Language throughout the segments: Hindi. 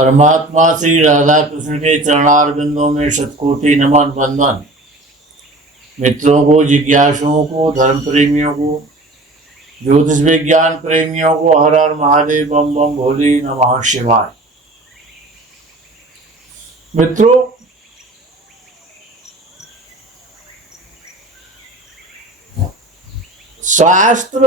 परमात्मा श्री राधा कृष्ण के चरणारविंदों में शतकोटि नमन वंदन। मित्रों को, जिज्ञासुओं को, धर्म प्रेमियों को, ज्योतिष विज्ञान प्रेमियों को हर हर महादेव, बम बम भोले, नमः शिवाय। मित्रों, शास्त्र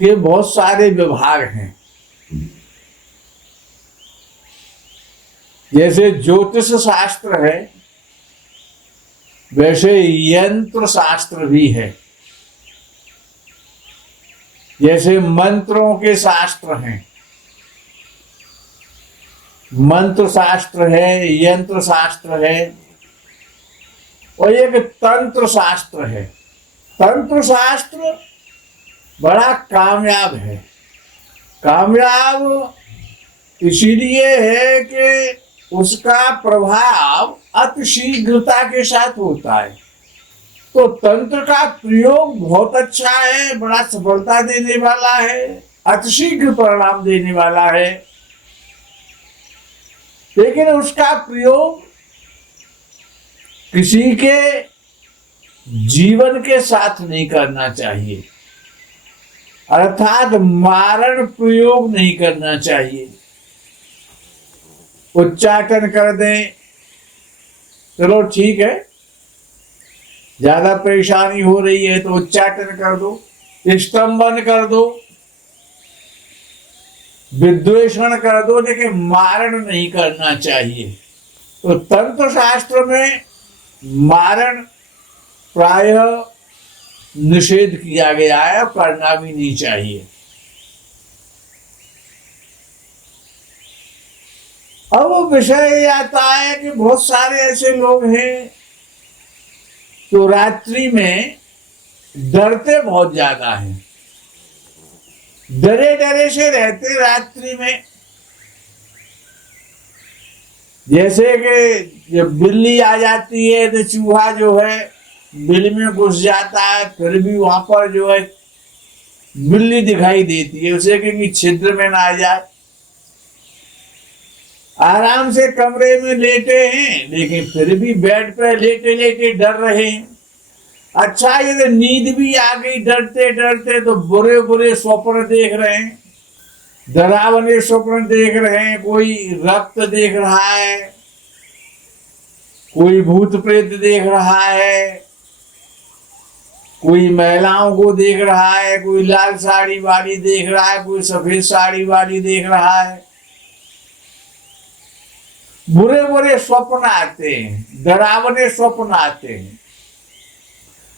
के बहुत सारे विभाग हैं। जैसे ज्योतिष शास्त्र है, वैसे यंत्र शास्त्र भी है। जैसे मंत्रों के शास्त्र हैं, मंत्र शास्त्र है, यंत्र शास्त्र है, और एक तंत्र शास्त्र है। तंत्र शास्त्र बड़ा कामयाब है। कामयाब इसीलिए है कि उसका प्रभाव अति शीघ्रता के साथ होता है। तो तंत्र का प्रयोग बहुत अच्छा है, बड़ा सफलता देने वाला है, अतिशीघ्र परिणाम देने वाला है। लेकिन उसका प्रयोग किसी के जीवन के साथ नहीं करना चाहिए, अर्थात मारण प्रयोग नहीं करना चाहिए। उच्चाटन कर दें, चलो ठीक है, ज्यादा परेशानी हो रही है तो उच्चाटन कर दो, स्तंभन कर दो, विद्वेषण कर दो, लेकिन मारण नहीं करना चाहिए। तो तंत्र शास्त्र में मारण प्रायः निषेध किया गया है, करना भी नहीं चाहिए। अब विषय आता है कि बहुत सारे ऐसे लोग हैं जो रात्रि में डरते बहुत ज्यादा हैं, डरे डरे से रहते रात्रि में। जैसे कि जब बिल्ली आ जाती है तो चूहा जो है बिल में घुस जाता है, फिर भी वहां पर जो है बिल्ली दिखाई देती है, उसे कि छिद्र में ना आ जाए। आराम से कमरे में लेटे हैं, लेकिन फिर भी बेड पर लेटे लेटे डर रहे हैं। अच्छा, ये नींद भी आ गई डरते डरते, तो बुरे बुरे स्वप्न देख रहे हैं, डरावने स्वप्न देख रहे हैं। कोई रक्त देख रहा है, कोई भूत प्रेत देख रहा है, कोई महिलाओं को देख रहा है, कोई लाल साड़ी वाली देख रहा है, कोई सफेद साड़ी वाली देख रहा है। बुरे बुरे स्वप्न आते हैं, डरावने स्वप्न आते हैं।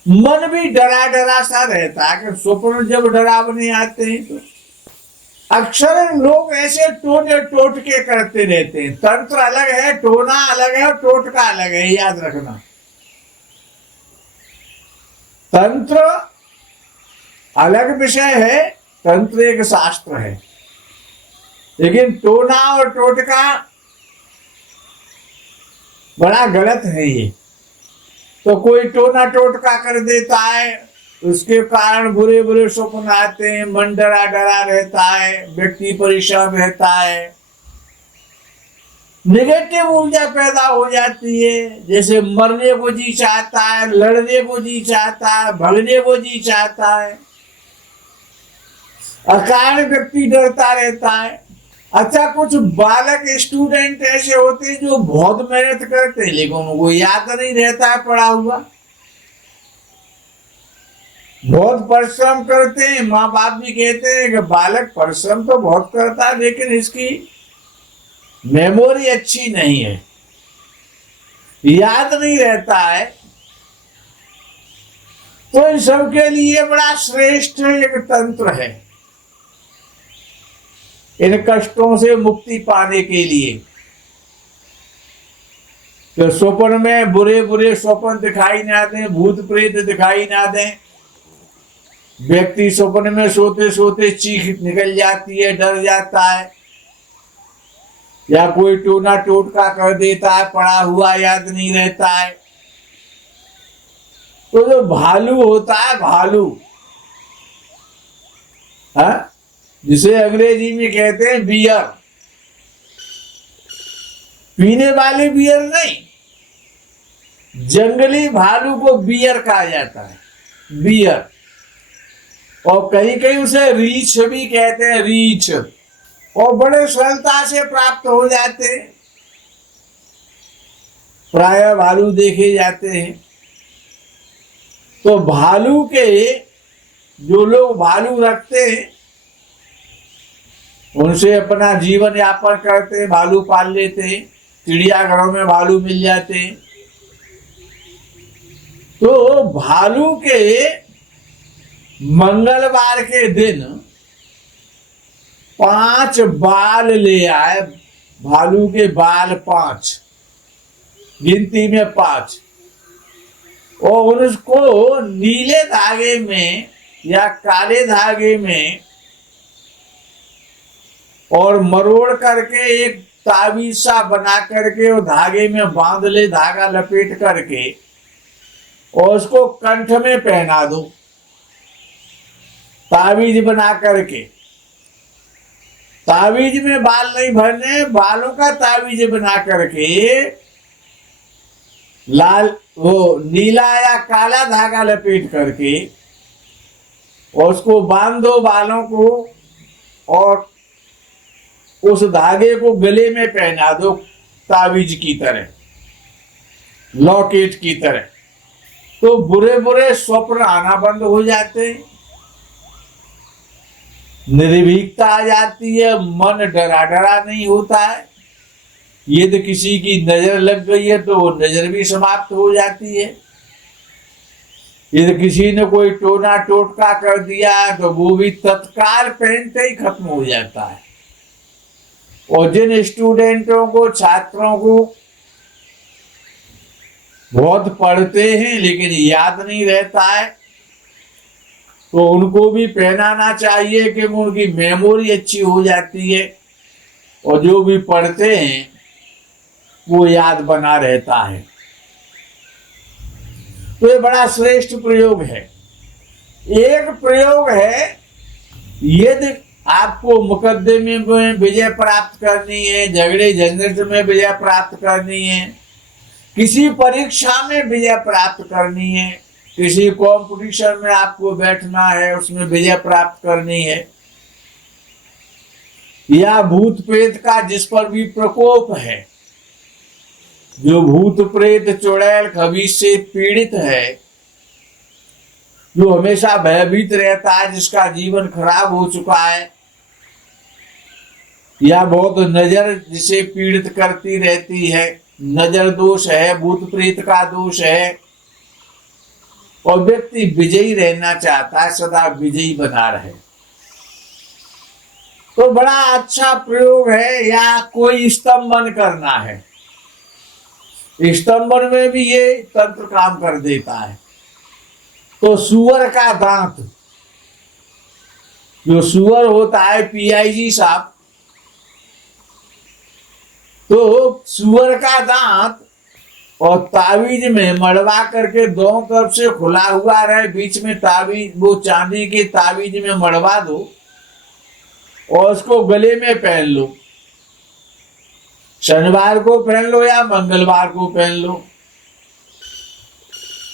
मन भी डरा डरा सा रहता है कि स्वप्न जब डरावने आते हैं तो अक्सर लोग ऐसे टोने टोटके करते रहते हैं। तंत्र अलग है, टोना अलग है और टोटका अलग है, याद रखना। तंत्र अलग विषय है, तंत्र एक शास्त्र है, लेकिन टोना और टोटका बड़ा गलत है ये। तो कोई टोना टोटका कर देता है, उसके कारण बुरे बुरे स्वप्न आते हैं, मन डरा डरा रहता है, व्यक्ति परेशान रहता है, नेगेटिव ऊर्जा पैदा हो जाती है। जैसे मरने को जी चाहता है, लड़ने को जी चाहता है, भगने को जी चाहता है, अकारण व्यक्ति डरता रहता है। अच्छा, कुछ बालक स्टूडेंट ऐसे होते हैं जो बहुत मेहनत करते हैं, लेकिन उनको याद नहीं रहता है पढ़ा हुआ। बहुत परिश्रम करते हैं, माँ बाप भी कहते हैं कि बालक परिश्रम तो बहुत करता है, लेकिन इसकी मेमोरी अच्छी नहीं है, याद नहीं रहता है। तो इन सब के लिए बड़ा श्रेष्ठ एक तंत्र है, इन कष्टों से मुक्ति पाने के लिए। तो स्वप्न में बुरे बुरे स्वप्न दिखाई ना दें, भूत प्रेत दिखाई ना दें। व्यक्ति स्वप्न में सोते सोते चीख निकल जाती है, डर जाता है, या कोई टोना टोटका कर देता है, पड़ा हुआ याद नहीं रहता है। तो जो भालू होता है, भालू, हाँ, जिसे अंग्रेजी में कहते हैं बियर, पीने वाली बियर नहीं, जंगली भालू को बियर कहा जाता है, बियर। और कहीं कहीं उसे रीछ भी कहते हैं, रीछ। और बड़े सरलता से प्राप्त हो जाते हैं, प्राय भालू देखे जाते हैं। तो भालू के जो लोग भालू रखते हैं उनसे अपना जीवन यापन करते हैं, भालू पाल लेते हैं, चिड़ियाघरों में भालू मिल जाते हैं। तो भालू के मंगलवार के दिन 5 बाल ले आए, भालू के बाल 5, गिनती में 5, और उसको नीले धागे में या काले धागे में और मरोड़ करके एक ताबीज सा बना करके और धागे में बांध ले, धागा लपेट करके, और उसको कंठ में पहना दो, ताबीज बना करके। ताबीज में बाल नहीं भरने, बालों का ताबीज बना करके लाल वो नीला या काला धागा लपेट करके और उसको बांध दो बालों को, और उस धागे को गले में पहना दो ताबीज की तरह, लॉकेट की तरह। तो बुरे बुरे स्वप्न आना बंद हो जाते हैं, निर्भीकता आ जाती है, मन डरा डरा नहीं होता है। यदि किसी की नजर लग गई है तो वो नजर भी समाप्त हो जाती है। यदि किसी ने कोई टोना टोटका कर दिया है तो वो भी तत्काल पहनते ही खत्म हो जाता है। और जिन स्टूडेंटों को, छात्रों को बहुत पढ़ते हैं लेकिन याद नहीं रहता है, तो उनको भी पहनाना चाहिए कि उनकी मेमोरी अच्छी हो जाती है और जो भी पढ़ते हैं वो याद बना रहता है। तो ये बड़ा श्रेष्ठ प्रयोग है। एक प्रयोग है, यदि आपको मुकदमे में विजय प्राप्त करनी है, झगड़े झंझट में विजय प्राप्त करनी है, किसी परीक्षा में विजय प्राप्त करनी है, किसी कंपटीशन में आपको बैठना है, उसमें विजय प्राप्त करनी है, या भूत प्रेत का जिस पर भी प्रकोप है, जो भूत प्रेत चुड़ैल खबीस से पीड़ित है, जो हमेशा भयभीत रहता है, जिसका जीवन खराब हो चुका है, या बहुत नजर जिसे पीड़ित करती रहती है, नजर दोष है, भूत प्रेत का दोष है, और व्यक्ति विजयी रहना चाहता है, सदा विजयी बना रहे, तो बड़ा अच्छा प्रयोग है। या कोई स्तंभन करना है, स्तंभन में भी ये तंत्र काम कर देता है। तो सुअर का दांत, जो सुअर होता है PIG साहब, तो सुअर का दांत और ताबीज में मड़वा करके दोनों तरफ से खुला हुआ रहे, बीच में ताबीज, वो चांदी के ताबीज में मड़वा दो और उसको गले में पहन लो। शनिवार को पहन लो या मंगलवार को पहन लो।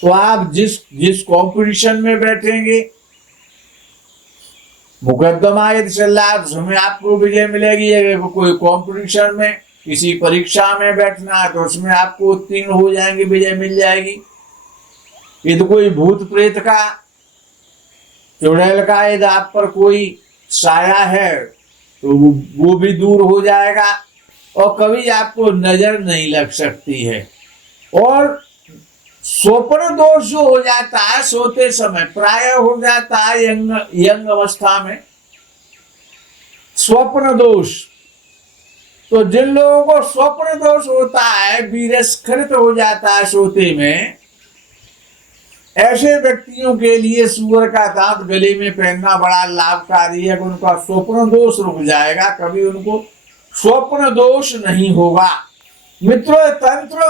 तो आप जिस कंपटीशन में बैठेंगे, मुकदमा यदि चल रहा है, उसमें आपको विजय मिलेगी। अगर कोई कंपटीशन में, किसी परीक्षा में बैठना है तो उसमें आपको उत्तीर्ण हो जाएंगे, विजय मिल जाएगी। यदि कोई भूत प्रेत का, चुड़ैल का यदि आप पर कोई साया है तो वो भी दूर हो जाएगा, और कभी आपको नजर नहीं लग सकती है। और स्वप्न दोष जो हो जाता है सोते समय, प्राय हो जाता है यंग अवस्था में स्वप्न दोष। तो जिन लोगों को स्वप्न दोष होता है, विस्खलित हो जाता है सोते में, ऐसे व्यक्तियों के लिए सुअर का दांत गले में पहनना बड़ा लाभकारी है। उनका स्वप्न दोष रुक जाएगा, कभी उनको स्वप्न दोष नहीं होगा। मित्रों, तंत्र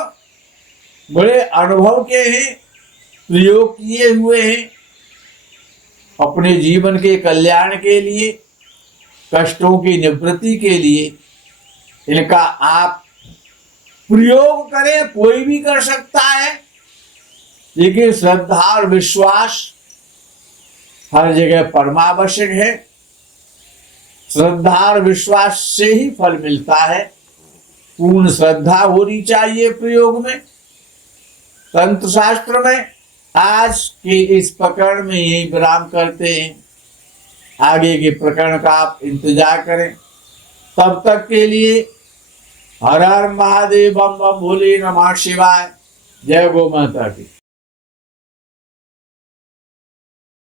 बड़े अनुभव के हैं, प्रयोग किए हुए हैं, अपने जीवन के कल्याण के लिए, कष्टों की निवृत्ति के लिए। इनका आप प्रयोग करे, कोई भी कर सकता है, लेकिन श्रद्धा और विश्वास हर जगह परमावश्यक है। श्रद्धा और विश्वास से ही फल मिलता है। पूर्ण श्रद्धा होनी चाहिए प्रयोग में। तंत्र शास्त्र में आज के इस प्रकरण में यही विराम करते हैं। आगे के प्रकरण का आप इंतजार करें। तब तक के लिए हर हर महादेव, बम बम भोले, नमः शिवाय। जय गौ माता की।